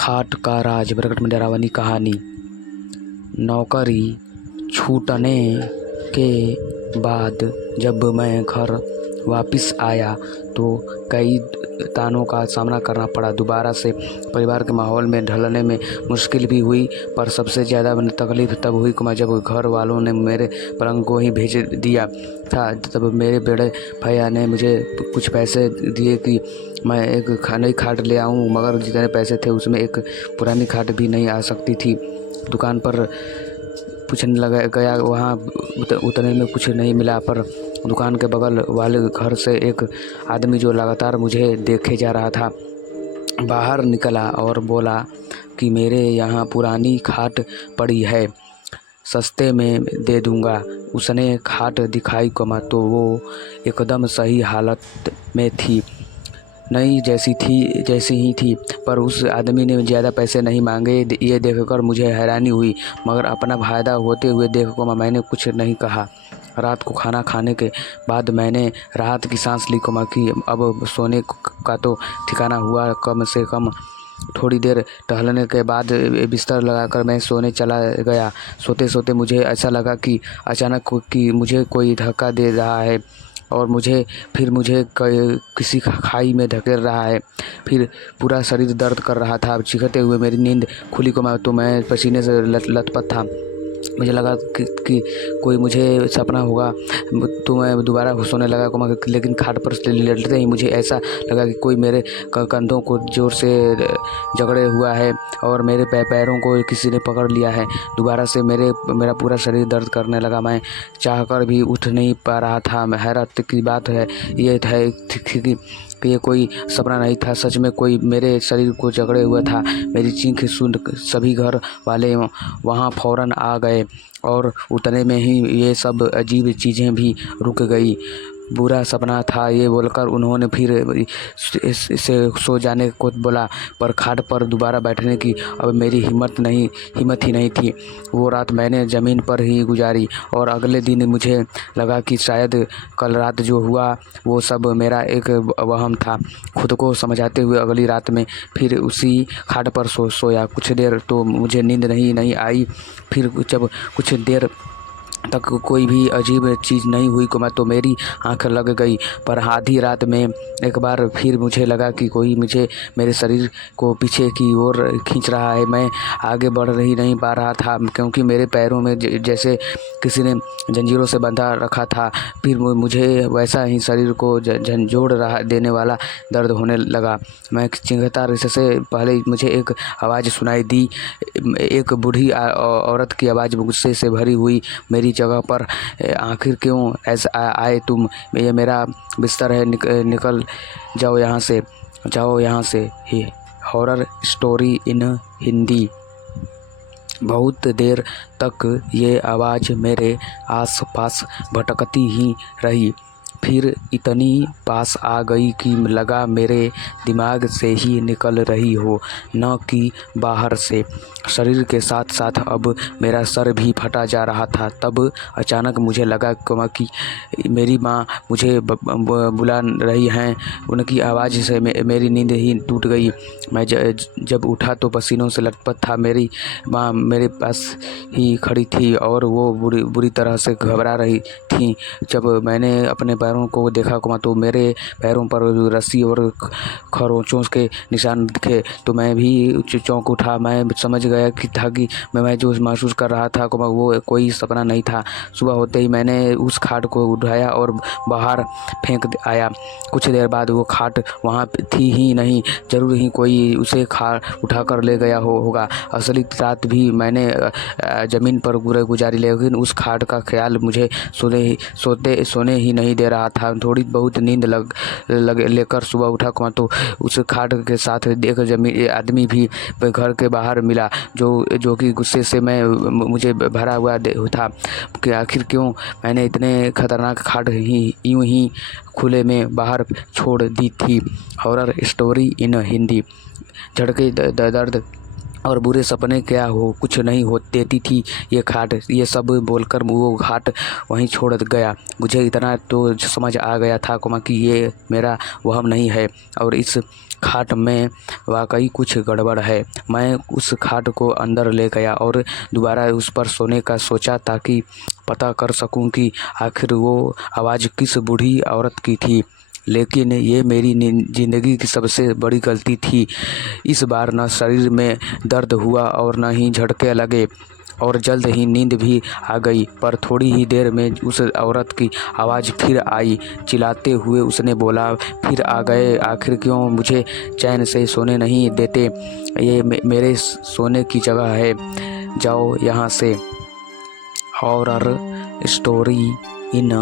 खाट का राज प्रकट में डरावनी कहानी। नौकरी छूटने के बाद जब मैं घर वापस आया तो कई तानों का सामना करना पड़ा। दोबारा से परिवार के माहौल में ढलने में मुश्किल भी हुई, पर सबसे ज़्यादा तकलीफ़ तब हुई कि जब घर वालों ने मेरे पलंग को ही भेज दिया था। तब मेरे बड़े भैया ने मुझे कुछ पैसे दिए कि मैं एक नई खाट ले आऊँ, मगर जितने पैसे थे उसमें एक पुरानी खाट भी नहीं आ सकती थी। दुकान पर पूछने लगा गया, वहाँ उतने में कुछ नहीं मिला, पर दुकान के बगल वाले घर से एक आदमी जो लगातार मुझे देखे जा रहा था बाहर निकला और बोला कि मेरे यहाँ पुरानी खाट पड़ी है, सस्ते में दे दूँगा। उसने खाट दिखाई तो वो एकदम सही हालत में थी, नई जैसी ही थी, पर उस आदमी ने ज़्यादा पैसे नहीं मांगे। ये देखकर मुझे हैरानी हुई, मगर अपना फायदा होते हुए देखकर मैंने कुछ नहीं कहा। रात को खाना खाने के बाद मैंने राहत की सांस ली कि अब सोने का तो ठिकाना हुआ। कम से कम थोड़ी देर टहलने के बाद बिस्तर लगाकर मैं सोने चला गया। सोते सोते मुझे ऐसा लगा कि अचानक कि मुझे कोई धक्का दे रहा है और मुझे किसी खाई में धकेल रहा है। फिर पूरा शरीर दर्द कर रहा था। चीखते हुए मेरी नींद खुली तो मैं पसीने से लथपथ था। मुझे लगा कि कोई मुझे सपना होगा, तो मैं दोबारा सोने लगा, लेकिन खाट पर लेटते ही मुझे ऐसा लगा कि कोई मेरे कंधों को ज़ोर से जकड़े हुआ है और मेरे पैरों को किसी ने पकड़ लिया है। दोबारा से मेरा पूरा शरीर दर्द करने लगा। मैं चाहकर भी उठ नहीं पा रहा था। हैरत की बात है ये था कि ये कोई सपना नहीं था, सच में कोई मेरे शरीर को जकड़े हुआ था। मेरी चीख सुन सभी घर वाले वहाँ फ़ौरन आ गए और उतने में ही ये सब अजीब चीज़ें भी रुक गई। बुरा सपना था ये बोलकर उन्होंने फिर इसे सो जाने को बोला, पर खाट पर दोबारा बैठने की अब मेरी हिम्मत ही नहीं थी। वो रात मैंने ज़मीन पर ही गुजारी और अगले दिन मुझे लगा कि शायद कल रात जो हुआ वो सब मेरा एक वहम था। खुद को समझाते हुए अगली रात में फिर उसी खाट पर सोया। कुछ देर तो मुझे नींद नहीं आई। फिर जब कुछ देर तक कोई भी अजीब चीज़ नहीं हुई तो मेरी आंख लग गई, पर आधी रात में एक बार फिर मुझे लगा कि कोई मुझे मेरे शरीर को पीछे की ओर खींच रहा है। मैं आगे बढ़ नहीं पा रहा था क्योंकि मेरे पैरों में जैसे किसी ने जंजीरों से बंधा रखा था। फिर मुझे वैसा ही शरीर को झंझोड़ देने वाला दर्द होने लगा। मैं चिंघता से पहले मुझे एक आवाज़ सुनाई दी, एक बूढ़ी औरत की आवाज़ गुस्से से भरी हुई। मेरी जगह पर आखिर क्यों ऐसा आए तुम? ये मेरा बिस्तर है, निकल जाओ यहाँ से। Horror story in Hindi. बहुत देर तक ये आवाज़ मेरे आसपास भटकती ही रही, फिर इतनी पास आ गई कि लगा मेरे दिमाग से ही निकल रही हो, न कि बाहर से। शरीर के साथ साथ अब मेरा सर भी फटा जा रहा था। तब अचानक मुझे लगा कि मेरी माँ मुझे बुला रही हैं। उनकी आवाज़ से मेरी नींद ही टूट गई। मैं जब उठा तो पसीनों से लथपथ था। मेरी माँ मेरे पास ही खड़ी थी और वो बुरी तरह से घबरा रही थी। जब मैंने अपने पैरों को देखा तो मेरे पैरों पर रस्सी और खरोंचों के निशान दिखे, तो मैं भी चौंक उठा। मैं समझ गया कि मैं जो महसूस कर रहा था वो कोई सपना नहीं था। सुबह होते ही मैंने उस खाट को उठाया और बाहर फेंक आया। कुछ देर बाद वो खाट वहाँ थी ही नहीं। जरूर ही कोई उसे उठा कर ले गया होगा। असली रात भी मैंने ज़मीन पर गुजारी, लेकिन उस खाट का ख्याल मुझे सोने ही नहीं दे रहा था। थोड़ी बहुत नींद लेकर सुबह उठा तो उस खाट के साथ एक आदमी भी घर के बाहर मिला, जो कि गुस्से से मुझे भरा हुआ था कि आखिर क्यों मैंने इतने खतरनाक खाट यूं ही खुले में बाहर छोड़ दी थी। Horror story in Hindi. झटके, दर्द और बुरे सपने क्या हो कुछ नहीं हो देती थी ये खाट। ये सब बोलकर वो खाट वहीं छोड़ गया। मुझे इतना तो समझ आ गया था कि ये मेरा वहम नहीं है और इस खाट में वाकई कुछ गड़बड़ है। मैं उस खाट को अंदर ले गया और दोबारा उस पर सोने का सोचा ताकि पता कर सकूं कि आखिर वो आवाज़ किस बूढ़ी औरत की थी। लेकिन ये मेरी ज़िंदगी की सबसे बड़ी गलती थी। इस बार न शरीर में दर्द हुआ और न ही झटके लगे और जल्द ही नींद भी आ गई। पर थोड़ी ही देर में उस औरत की आवाज़ फिर आई। चिल्लाते हुए उसने बोला, फिर आ गए? आखिर क्यों मुझे चैन से सोने नहीं देते? ये मेरे सोने की जगह है, जाओ यहाँ से। Horror story in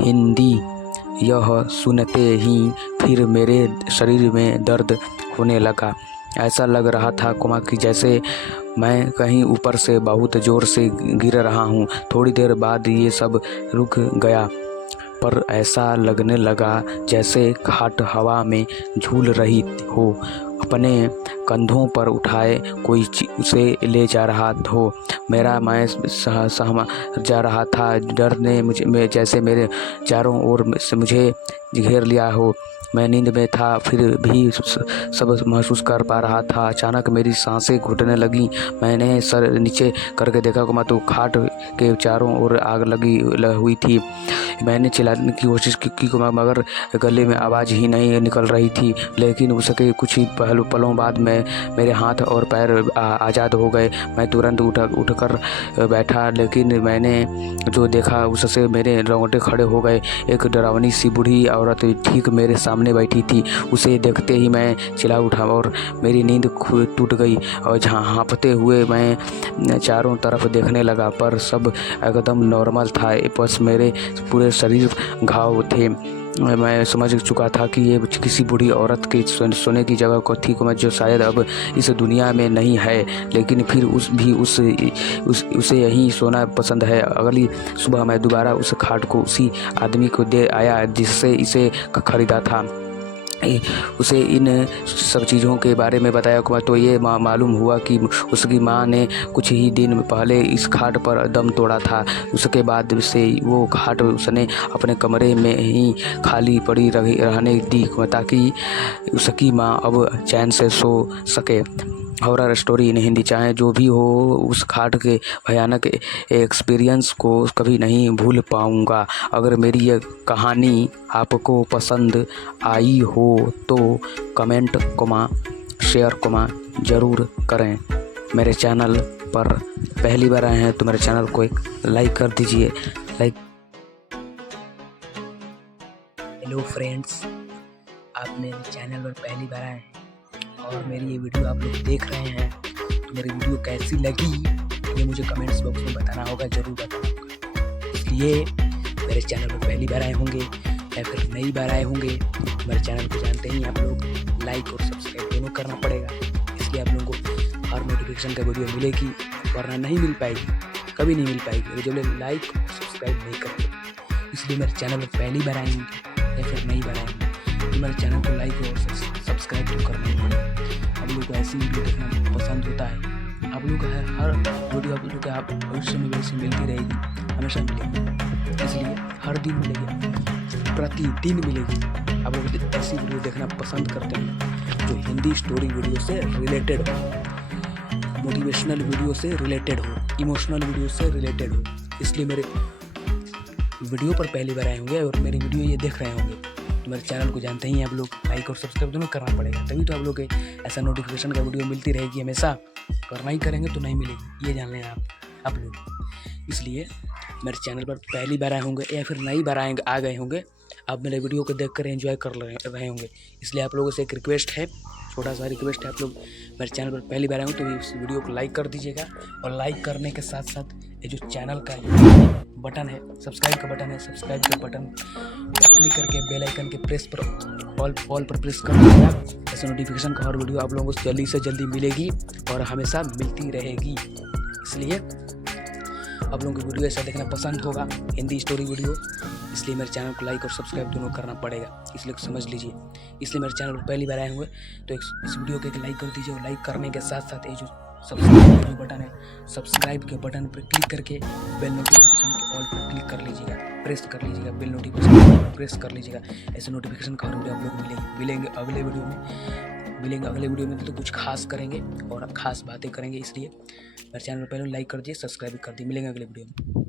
Hindi. यह सुनते ही फिर मेरे शरीर में दर्द होने लगा। ऐसा लग रहा था कि जैसे मैं कहीं ऊपर से बहुत ज़ोर से गिर रहा हूँ। थोड़ी देर बाद ये सब रुक गया, पर ऐसा लगने लगा जैसे खाट हवा में झूल रही हो, अपने कंधों पर उठाए कोई उसे ले जा रहा हो। मैं सहमा जा रहा था। डर ने मुझे जैसे मेरे चारों ओर से मुझे घेर लिया हो। मैं नींद में था फिर भी सब महसूस कर पा रहा था। अचानक मेरी सांसें घुटने लगी। मैंने सर नीचे करके देखा तो खाट के चारों ओर आग लगी हुई थी। मैंने चिल्लाने की कोशिश की मगर गले में आवाज़ ही नहीं निकल रही थी। लेकिन उसके कुछ ही पलों बाद मेरे हाथ और पैर आज़ाद हो गए। मैं तुरंत उठकर बैठा, लेकिन मैंने जो देखा उससे मेरे रोंगटे खड़े हो गए। एक डरावनी सी बूढ़ी औरत ठीक मेरे सामने बैठी थी। उसे देखते ही मैं चिल्ला उठा और मेरी नींद टूट गई और हाँफते हुए मैं चारों तरफ देखने लगा, पर सब एकदम नॉर्मल था। बस मेरे पूरे शरीर घाव थे। मैं समझ चुका था कि ये किसी बूढ़ी औरत के सोने की जगह को थी जो शायद अब इस दुनिया में नहीं है। लेकिन फिर उसे यहीं सोना पसंद है। अगली सुबह मैं दोबारा उस खाट को उसी आदमी को दे आया जिससे इसे खरीदा था। उसे इन सब चीज़ों के बारे में बताया तो ये मालूम हुआ कि उसकी माँ ने कुछ ही दिन पहले इस खाट पर दम तोड़ा था। उसके बाद से वो खाट उसने अपने कमरे में ही खाली पड़ी रहने दी ताकि उसकी माँ अब चैन से सो सके। Horror story in Hindi. चाहे जो भी हो, उस खाट के भयानक एक्सपीरियंस को कभी नहीं भूल पाऊँगा। अगर मेरी ये कहानी आपको पसंद आई हो तो कमेंट शेयर ज़रूर करें। मेरे चैनल पर पहली बार आए हैं तो मेरे चैनल को एक लाइक कर दीजिए। हेलो फ्रेंड्स, आप मेरे चैनल पर पहली बार आए हैं और मेरी ये वीडियो आप लोग देख रहे हैं, तो मेरी वीडियो कैसी लगी ये मुझे कमेंट्स बॉक्स में बताना होगा, ज़रूर बताना होगा। इसलिए मेरे चैनल पर पहली बार आए होंगे या फिर नई बार आए होंगे, मेरे चैनल को जानते ही आप लोग लाइक और सब्सक्राइब दोनों करना पड़ेगा। इसलिए आप लोगों को हर नोटिफिकेशन का वीडियो मिलेगी, वरना नहीं मिल पाएगी, कभी नहीं मिल पाएगी जब लाइक और सब्सक्राइब नहीं करेंगे। इसलिए मेरे चैनल पर पहली बार आए होंगे या फिर नई बार आए होंगे तो मेरे चैनल को लाइक और सब्सक्राइब तो करना ही पड़ेगा। आप लोग को ऐसी वीडियो देखना पसंद होता है। आप लोग को हर वीडियो आप लोग को आप भविष्य में वैसे मिलती रहेगी, हमेशा मिलेगी। इसलिए हर दिन मिलेगी, प्रतिदिन मिलेगी। आप लोग ऐसी वीडियो देखना पसंद करते हैं जो हिंदी स्टोरी वीडियो से रिलेटेड हो, मोटिवेशनल वीडियो से रिलेटेड हो, इमोशनल वीडियो से रिलेटेड हो। इसलिए मेरे वीडियो पर पहली बार आए होंगे और मेरी वीडियो ये देख रहे होंगे तो मेरे चैनल को जानते ही आप लोग लाइक और सब्सक्राइब दोनों करना पड़ेगा, तभी तो आप लोग ऐसा नोटिफिकेशन का वीडियो मिलती रहेगी हमेशा। करना ही करेंगे तो नहीं मिलेगी, ये जान लें आप लोग। इसलिए मेरे चैनल पर पहली बार आए होंगे या फिर नई बार आ गए होंगे, आप मेरे वीडियो को देखकर एंजॉय कर रहे होंगे। इसलिए आप लोगों से एक रिक्वेस्ट है, छोटा सा रिक्वेस्ट है, आप लोग मेरे चैनल पर पहली बार आए होंगे तो इस वीडियो को लाइक कर दीजिएगा। और लाइक करने के साथ साथ ये जो चैनल का बटन है, सब्सक्राइब का बटन है, सब्सक्राइब के बटन पर क्लिक करके बेल आइकन के प्रेस पर ऑल पर प्रेस कर दीजिएगा। ऐसे नोटिफिकेशन का हर वीडियो आप लोगों को जल्दी से जल्दी मिलेगी और हमेशा मिलती रहेगी। इसलिए आप लोगों को वीडियो ऐसा देखना पसंद होगा, हिंदी स्टोरी वीडियो, इसलिए मेरे चैनल को लाइक और सब्सक्राइब दोनों करना पड़ेगा। इसलिए समझ लीजिए। इसलिए मेरे चैनल पर पहली बार आए हुए तो इस वीडियो को एक लाइक कर दीजिए और लाइक करने के साथ साथ ये जो सब्सक्राइब का बटन है, सब्सक्राइब के बटन पर क्लिक करके बेल नोटिफिकेशन के ऑल पर क्लिक कर लीजिएगा, प्रेस कर लीजिएगा, बेल नोटिफिकेशन प्रेस कर लीजिएगा। ऐसे नोटिफिकेशन का और वीडियो आप लोग मिलेंगे अगले वीडियो में। मिलेंगे अगले वीडियो में, तो कुछ खास करेंगे और खास बातें करेंगे, इसलिए मेरे चैनल को पहले लाइक कर दिए, सब्सक्राइब कर दिए। मिलेंगे अगले वीडियो में।